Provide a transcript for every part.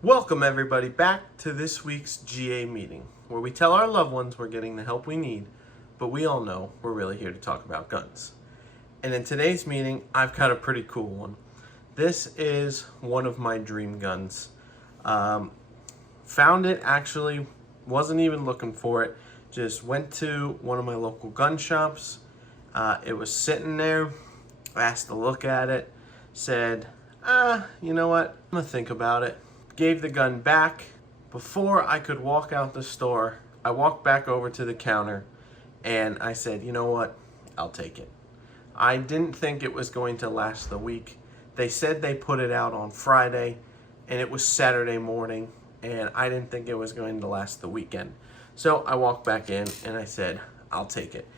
Welcome everybody back to this week's GA meeting, where we tell our loved ones we're getting the help we need, but we all know we're really here to talk about guns. And in today's meeting, I've got a pretty cool one. This is one of my dream guns. Found it actually, wasn't even looking for it, just went to one of my local gun shops. It was sitting there, asked to look at it, said, you know what, I'm gonna think about it. Gave the gun back. Before I could walk out the store, I walked back over to the counter and I said, you know what, I'll take it. I didn't think it was going to last the week. They said they put it out on Friday and it was Saturday morning and I didn't think it was going to last the weekend. So I walked back in and I said, I'll take it.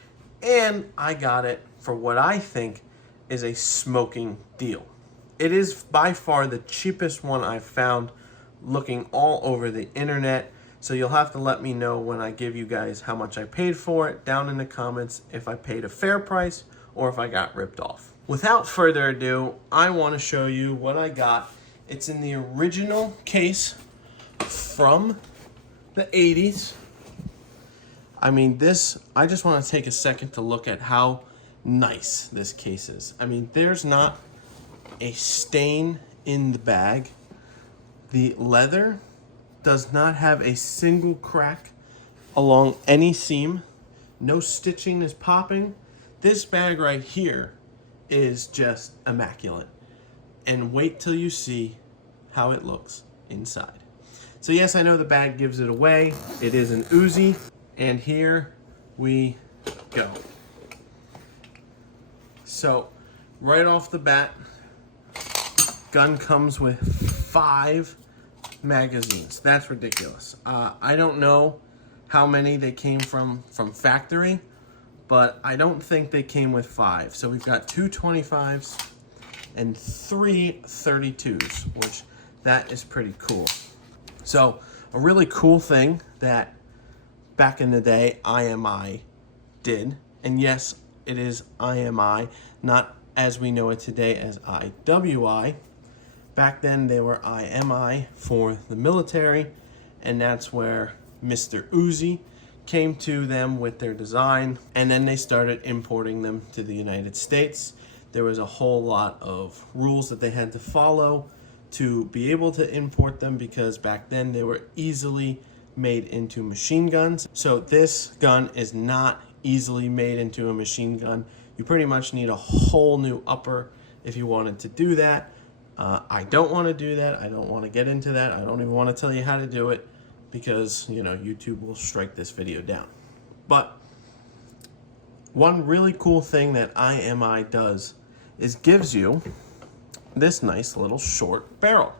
And I got it for what I think is a smoking deal. It is by far the cheapest one I've found looking all over the internet. So you'll have to let me know when I give you guys how much I paid for it down in the comments, if I paid a fair price or if I got ripped off. Without further ado, I want to show you what I got. It's in the original case from the 80s. I mean, this, I just want to take a second to look at how nice this case is. I mean, there's not a stain in the bag. The leather does not have a single crack along any seam. No stitching is popping. This bag right here is just immaculate. And wait till you see how it looks inside. So yes, I know the bag gives it away. It is an Uzi. And here we go. So right off the bat, gun comes with 5 magazines. That's ridiculous. I don't know how many they came from factory, but I don't think they came with 5. So we've got 2 25s and 3 32s, which that is pretty cool. So a really cool thing that back in the day IMI did, and yes, it is IMI, not as we know it today as IWI. Back then they were IMI for the military, and that's where Mr. Uzi came to them with their design, and then they started importing them to the United States. There was a whole lot of rules that they had to follow to be able to import them, because back then they were easily made into machine guns. So this gun is not easily made into a machine gun. You pretty much need a whole new upper if you wanted to do that. I don't want to do that. I don't want to get into that. I don't even want to tell you how to do it, because, you know, YouTube will strike this video down. But one really cool thing that IMI does is gives you this nice little short barrel.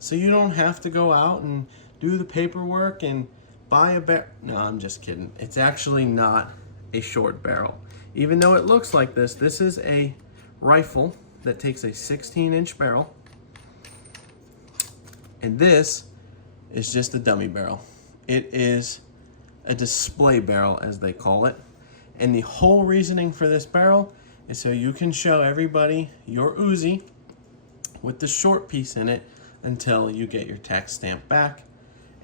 So you don't have to go out and do the paperwork and buy a barrel. No, I'm just kidding. It's actually not a short barrel. Even though it looks like this, this is a rifle that takes a 16-inch barrel, and this is just a dummy barrel. It is a display barrel, as they call it, and the whole reasoning for this barrel is so you can show everybody your Uzi with the short piece in it until you get your tax stamp back,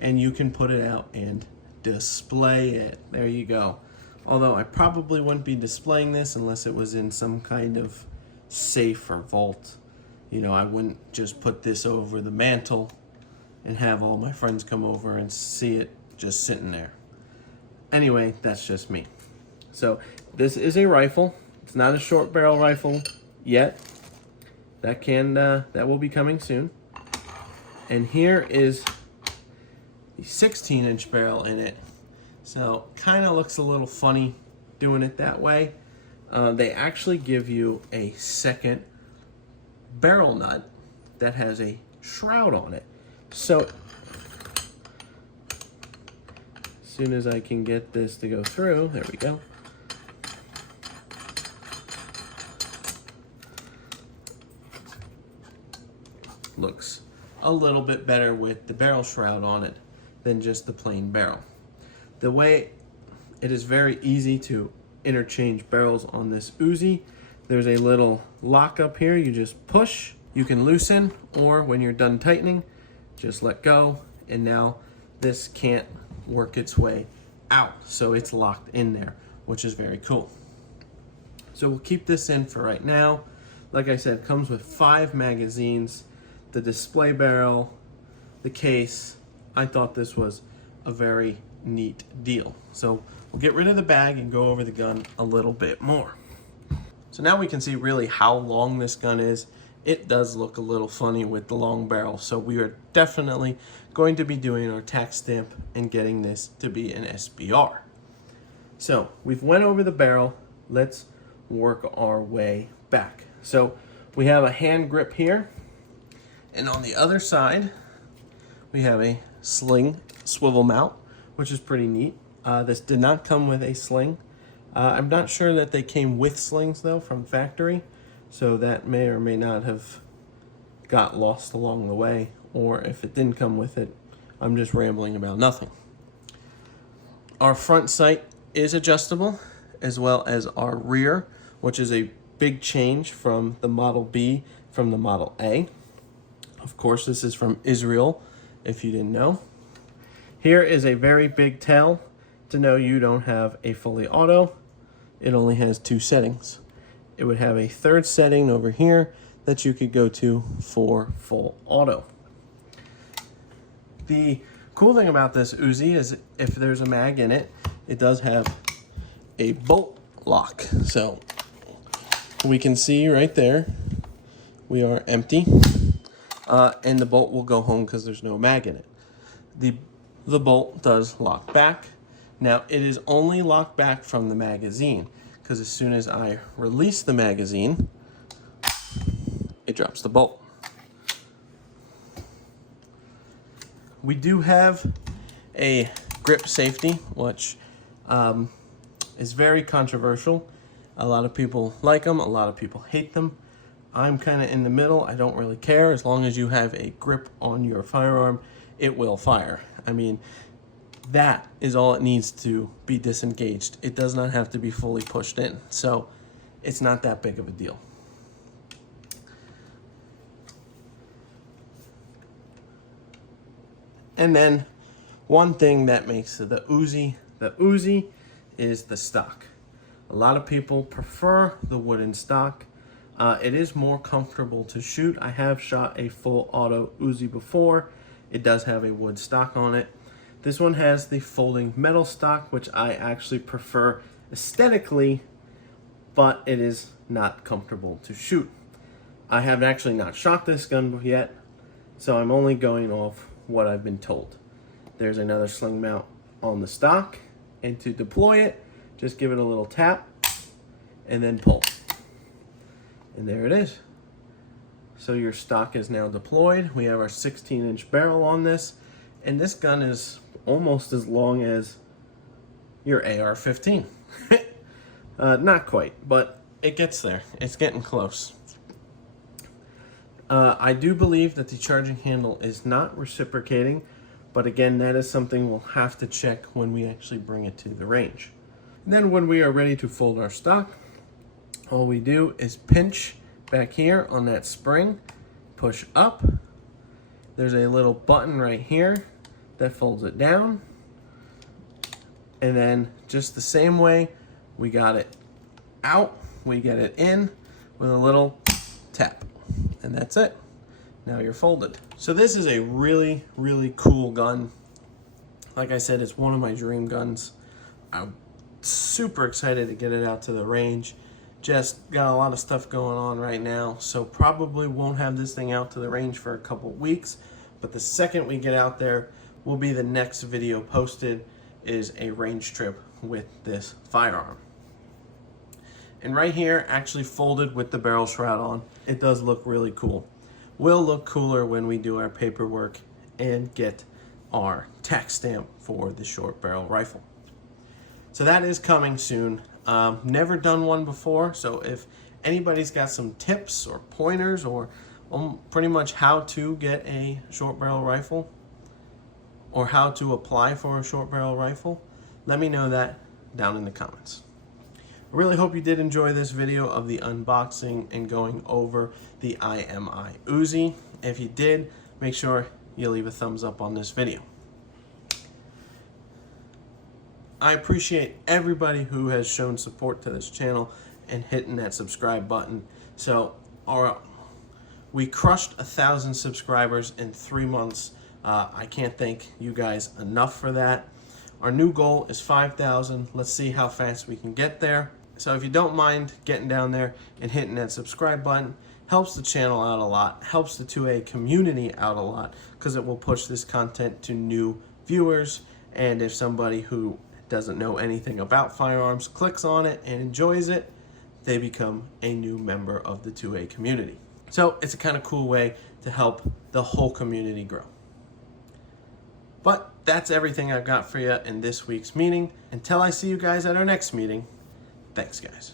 and you can put it out and display it. There you go. Although I probably wouldn't be displaying this unless it was in some kind of safe or vault. You know, I wouldn't just put this over the mantle and have all my friends come over and see it just sitting there. Anyway, that's just me. So this is a rifle. It's not a short barrel rifle yet. That will be coming soon. And here is the 16-inch barrel in it. So kind of looks a little funny doing it that way. They actually give you a second barrel nut that has a shroud on it. So as soon as I can get this to go through, there we go. Looks a little bit better with the barrel shroud on it than just the plain barrel. The way it is very easy to interchange barrels on this Uzi. There's a little lock up here. You just push, you can loosen, or when you're done tightening, just let go, and now this can't work its way out. So it's locked in there, which is very cool. So we'll keep this in for right now. Like I said, it comes with 5 magazines, the display barrel, the case. I thought this was a very neat deal. So we'll get rid of the bag and go over the gun a little bit more. So now we can see really how long this gun is. It does look a little funny with the long barrel. So we are definitely going to be doing our tax stamp and getting this to be an SBR. So we've went over the barrel. Let's work our way back. So we have a hand grip here, and on the other side we have a sling swivel mount, which is pretty neat. This did not come with a sling. I'm not sure that they came with slings though from factory, so that may or may not have got lost along the way, or if it didn't come with it, I'm just rambling about nothing. Our front sight is adjustable, as well as our rear, which is a big change from the Model B from the Model A. Of course, this is from Israel, if you didn't know. Here is a very big tell to know you don't have a fully auto. It only has 2 settings. It would have a 3rd setting over here that you could go to for full auto. The cool thing about this Uzi is if there's a mag in it, it does have a bolt lock. So we can see right there, we are empty, and the bolt will go home because there's no mag in it. The bolt does lock back. Now it is only locked back from the magazine, because as soon as I release the magazine, it drops the bolt. We do have a grip safety, which is very controversial. A lot of people like them, a lot of people hate them. I'm kind of in the middle. I don't really care. As long as you have a grip on your firearm, it will fire. I mean, that is all it needs to be disengaged. It does not have to be fully pushed in. So it's not that big of a deal. And then one thing that makes the Uzi is the stock. A lot of people prefer the wooden stock. It is more comfortable to shoot. I have shot a full auto Uzi before. It does have a wood stock on it. This one has the folding metal stock, which I actually prefer aesthetically, but it is not comfortable to shoot. I have actually not shot this gun yet, so I'm only going off what I've been told. There's another sling mount on the stock, and to deploy it, just give it a little tap and then pull. And there it is. So your stock is now deployed. We have our 16-inch barrel on this, and this gun is almost as long as your AR-15. Not quite, but it gets there. It's getting close. I do believe that the charging handle is not reciprocating, but again, that is something we'll have to check when we actually bring it to the range. And then when we are ready to fold our stock, all we do is pinch back here on that spring, push up. There's a little button right here that folds it down. And then just the same way we got it out, we get it in with a little tap. And that's it. Now you're folded. So this is a really, really cool gun. Like I said, it's one of my dream guns. I'm super excited to get it out to the range. Just got a lot of stuff going on right now, so probably won't have this thing out to the range for a couple weeks. But the second we get out there will be the next video posted, is a range trip with this firearm. And right here, actually folded with the barrel shroud on, it does look really cool. Will look cooler when we do our paperwork and get our tax stamp for the short barrel rifle. So that is coming soon. Never done one before, so if anybody's got some tips or pointers or pretty much how to get a short barrel rifle or how to apply for a short barrel rifle, let me know that down in the comments. I really hope you did enjoy this video of the unboxing and going over the IMI Uzi. If you did, make sure you leave a thumbs up on this video. I appreciate everybody who has shown support to this channel and hitting that subscribe button. So we crushed 1,000 subscribers in 3 months. I can't thank you guys enough for that. Our new goal is 5,000. Let's see how fast we can get there. So if you don't mind getting down there and hitting that subscribe button, helps the channel out a lot, helps the 2A community out a lot, because it will push this content to new viewers. And if somebody who doesn't know anything about firearms clicks on it and enjoys it, they become a new member of the 2A community. So it's a kind of cool way to help the whole community grow. But that's everything I've got for you in this week's meeting. Until I see you guys at our next meeting, thanks guys.